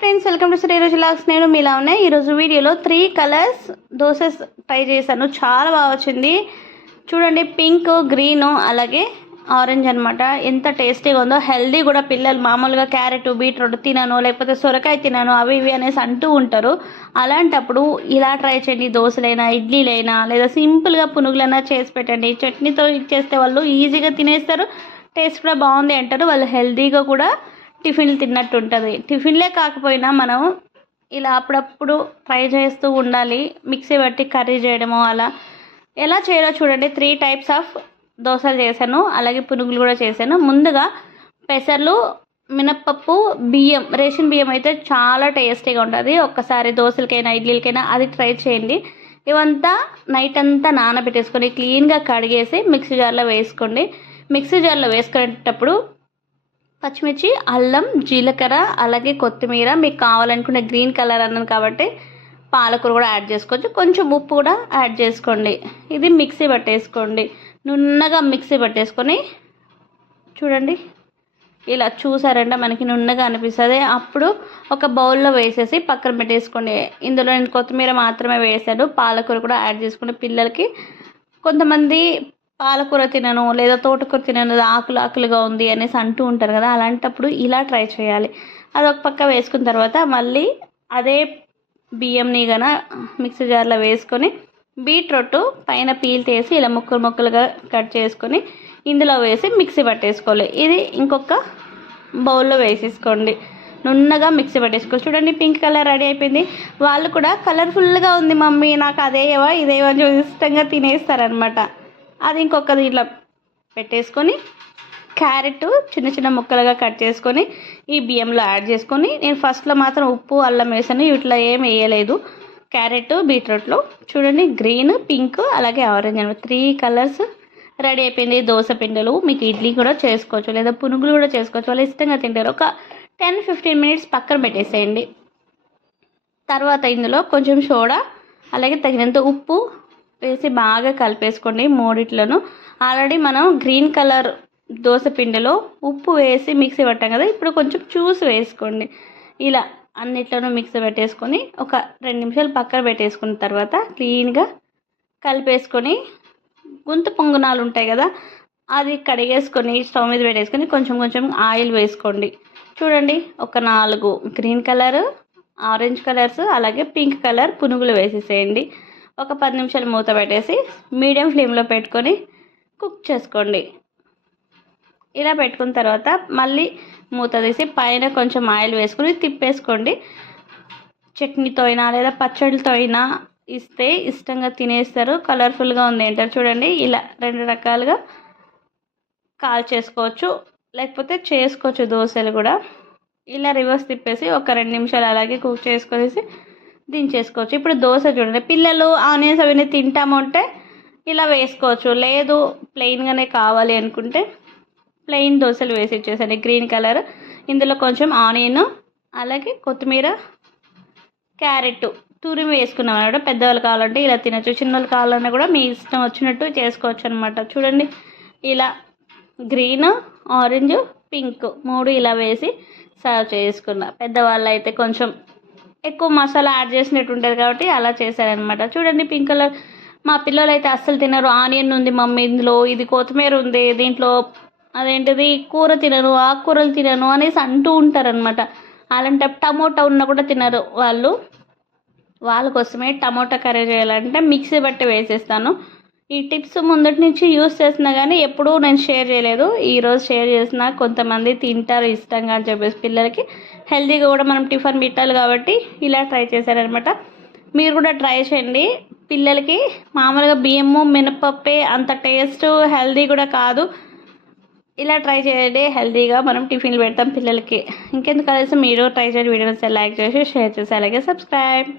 Friends, welcome to Shri రోజు logs. నేను మీలా ఉన్నాయి. ఈరోజు వీడియోలో 3 కలర్స్ దోసెస్ ట్రై చేశాను. చాలా బాగా వచ్చింది. చూడండి, పింక్, గ్రీన్ అలాగే ఆరెంజ్ అనమాట. ఎంత టేస్టీగా ఉందో. హెల్దీ కూడా. పిల్లలు మామూలుగా క్యారెట్, బీట్రూట్ తినను, లేకపోతే సొరకాయ తినను, అవి ఇవి అనేసి అంటూ ఉంటారు. అలాంటప్పుడు ఇలా ట్రై చేయండి. దోశలైనా, ఇడ్లీలైనా, లేదా సింపుల్గా పునుగులైనా చేసి పెట్టండి. చట్నీతో ఇచ్చేస్తే వాళ్ళు ఈజీగా తినేస్తారు. టేస్ట్ కూడా బాగుంది అంటారు. వాళ్ళు హెల్దీగా కూడా టిఫిన్లు తిన్నట్టు ఉంటుంది. టిఫిన్లే కాకపోయినా మనం ఇలా అప్పుడప్పుడు ట్రై చేస్తూ ఉండాలి. మిక్సీ బట్టి కర్రీ చేయడము అలా ఎలా చేయాలో చూడండి. 3 టైప్స్ ఆఫ్ దోశలు చేశాను, అలాగే పునుగులు కూడా చేశాను. ముందుగా పెసర్లు, మినప్పప్పు, బియ్యం, రేషన్ బియ్యం అయితే చాలా టేస్టీగా ఉంటుంది. ఒక్కసారి దోశలకైనా ఇడ్లీలకైనా అది ట్రై చేయండి. ఇవంతా నైట్ అంతా నానబెట్టేసుకొని క్లీన్గా కడిగేసి మిక్సీ జార్లో వేసుకోండి. మిక్సీ జార్లో వేసుకునేటప్పుడు పచ్చిమిర్చి, అల్లం, జీలకర్ర అలాగే కొత్తిమీర, మీకు కావాలనుకునే గ్రీన్ కలర్ అన్నాను కాబట్టి పాలకూర కూడా యాడ్ చేసుకోవచ్చు. కొంచెం ఉప్పు కూడా యాడ్ చేసుకోండి. ఇది మిక్సీ పట్టేసుకోండి. నున్నగా మిక్సీ పట్టేసుకొని చూడండి, ఇలా చూసారంటే మనకి నున్నగా అనిపిస్తుంది. అప్పుడు ఒక బౌల్లో వేసేసి పక్కన పెట్టేసుకోండి. ఇందులో నేను కొత్తిమీర మాత్రమే వేసాను. పాలకూర కూడా యాడ్ చేసుకుని పిల్లలకి, కొంతమంది పాలకూర తినను లేదా తోటకూర తినను, ఆకులుగా ఉంది అనేసి అంటూ ఉంటారు కదా. అలాంటప్పుడు ఇలా ట్రై చేయాలి. అది ఒక పక్క వేసుకున్న తర్వాత మళ్ళీ అదే బియ్యంని గన మిక్సీ జార్లో వేసుకొని బీట్రూట్ పైన పీల్ తీసి ఇలా ముక్కలుగా కట్ చేసుకొని ఇందులో వేసి మిక్సీ పట్టేసుకోవాలి. ఇది ఇంకొక బౌల్లో వేసేసుకోండి. నున్నగా మిక్సీ పట్టేసుకోవాలి. చూడండి, పింక్ కలర్ రెడీ అయిపోయింది. వాళ్ళు కూడా కలర్ఫుల్గా ఉంది మమ్మీ, నాకు అదేవా ఇదేవా అని ఇష్టంగా తినేస్తారనమాట. అది ఇంకొక దీంట్లో పెట్టేసుకొని క్యారెట్ చిన్న చిన్న ముక్కలుగా కట్ చేసుకొని ఈ బియ్యంలో యాడ్ చేసుకొని, నేను ఫస్ట్లో మాత్రం ఉప్పు, అల్లం వేసాను. ఇట్లా ఏం వేయలేదు. క్యారెట్, బీట్రూట్లో చూడండి, గ్రీన్, పింక్ అలాగే ఆరెంజ్ అని 3 కలర్స్ రెడీ అయిపోయింది. దోశ పిండిలు మీకు ఇడ్లీ కూడా చేసుకోవచ్చు, లేదా పునుగులు కూడా చేసుకోవచ్చు. వాళ్ళు ఇష్టంగా తింటారు. ఒక 10-15 మినిట్స్ పక్కన పెట్టేసేయండి. తర్వాత ఇందులో కొంచెం సోడా అలాగే తగినంత ఉప్పు వేసి బాగా కలిపేసుకోండి. మూడిట్లను ఆల్రెడీ మనం గ్రీన్ కలర్ దోశ పిండిలో ఉప్పు వేసి మిక్సీ పట్టాం కదా, ఇప్పుడు కొంచెం చూసి వేసుకోండి. ఇలా అన్నిట్లోనూ మిక్సీ పెట్టేసుకొని ఒక 2 నిమిషాలు పక్కన పెట్టేసుకున్న తర్వాత క్లీన్గా కలిపేసుకొని గుంత పొంగనాలు ఉంటాయి కదా, అది కడిగేసుకొని స్టవ్ మీద పెట్టేసుకొని కొంచెం ఆయిల్ వేసుకోండి. చూడండి, ఒక 4 గ్రీన్ కలర్, ఆరెంజ్ కలర్స్ అలాగే పింక్ కలర్ పునుగులు వేసేసేయండి. ఒక 10 నిమిషాలు మూత పెట్టేసి మీడియం ఫ్లేమ్లో పెట్టుకొని కుక్ చేసుకోండి. ఇలా పెట్టుకున్న తర్వాత మళ్ళీ మూత తీసి పైన కొంచెం ఆయిల్ వేసుకొని తిప్పేసుకోండి. చట్నీతో అయినా లేదా పచ్చడితో అయినా ఇస్తే ఇష్టంగా తినేస్తారు. కలర్ఫుల్గా ఉంది అంటారు. చూడండి, ఇలా 2 రకాలుగా కాల్ చేసుకోవచ్చు, లేకపోతే చేసుకోవచ్చు దోశలు కూడా. ఇలా రివర్స్ తిప్పేసి ఒక 2 నిమిషాలు అలాగే కుక్ చేసుకొనేసి దించేసుకోవచ్చు. ఇప్పుడు దోశ చూడండి, పిల్లలు ఆనియన్స్ అవన్నీ తింటాము అంటే ఇలా వేసుకోవచ్చు. లేదు ప్లెయిన్గానే కావాలి అనుకుంటే ప్లెయిన్ దోశలు వేసి ఇచ్చేసండి. గ్రీన్ కలర్, ఇందులో కొంచెం ఆనియన్ అలాగే కొత్తిమీర, క్యారెట్ తురిమి వేసుకున్నాం అన్నమాట. పెద్దవాళ్ళు కావాలంటే ఇలా తినచ్చు, చిన్నవాళ్ళు కావాలన్నా కూడా మీ ఇష్టం వచ్చినట్టు చేసుకోవచ్చు అనమాట. చూడండి, ఇలా గ్రీన్, ఆరెంజ్, పింక్ 3 ఇలా వేసి సర్వ్ చేసుకున్నా. పెద్దవాళ్ళు అయితే కొంచెం ఎక్కువ మసాలా యాడ్ చేసినట్టు ఉంటుంది కాబట్టి అలా చేశారనమాట. చూడండి, పింక్ కలర్. మా పిల్లలు అయితే అస్సలు తినరు. ఆనియన్ ఉంది మమ్మీ ఇందులో, ఇది కొత్తిమీర ఉంది దీంట్లో, అదేంటిది కూర తినను, ఆకుకూరలు తినను అనేసి అంటూ ఉంటారనమాట. అలాంటి టమోటా ఉన్నా కూడా తినరు వాళ్ళు. వాళ్ళ కోసమే టమోటా కర్రీ చేయాలంటే మిక్సీ బట్టి వేసేస్తాను. ఈ టిప్స్ ముందటి నుంచి యూస్ చేస్తున్నా కానీ ఎప్పుడూ నేను షేర్ చేయలేదు. ఈరోజు షేర్ చేసిన, కొంతమంది తింటారు ఇష్టంగా అని చెప్పేసి పిల్లలకి హెల్తీగా కూడా మనం టిఫిన్ పెట్టాలి కాబట్టి ఇలా ట్రై చేశారనమాట. మీరు కూడా ట్రై చేయండి. పిల్లలకి మామూలుగా బియ్యము, మినపప్పే అంత టేస్ట్ హెల్తీ కూడా కాదు. ఇలా ట్రై చేయండి. హెల్తీగా మనం టిఫిన్లు పెడతాం పిల్లలకి. ఇంకెందుకు కలిసి మీరు ట్రై చేయండి. వీడియోస్ లైక్ చేసి షేర్ చేసి అలాగే సబ్స్క్రైబ్.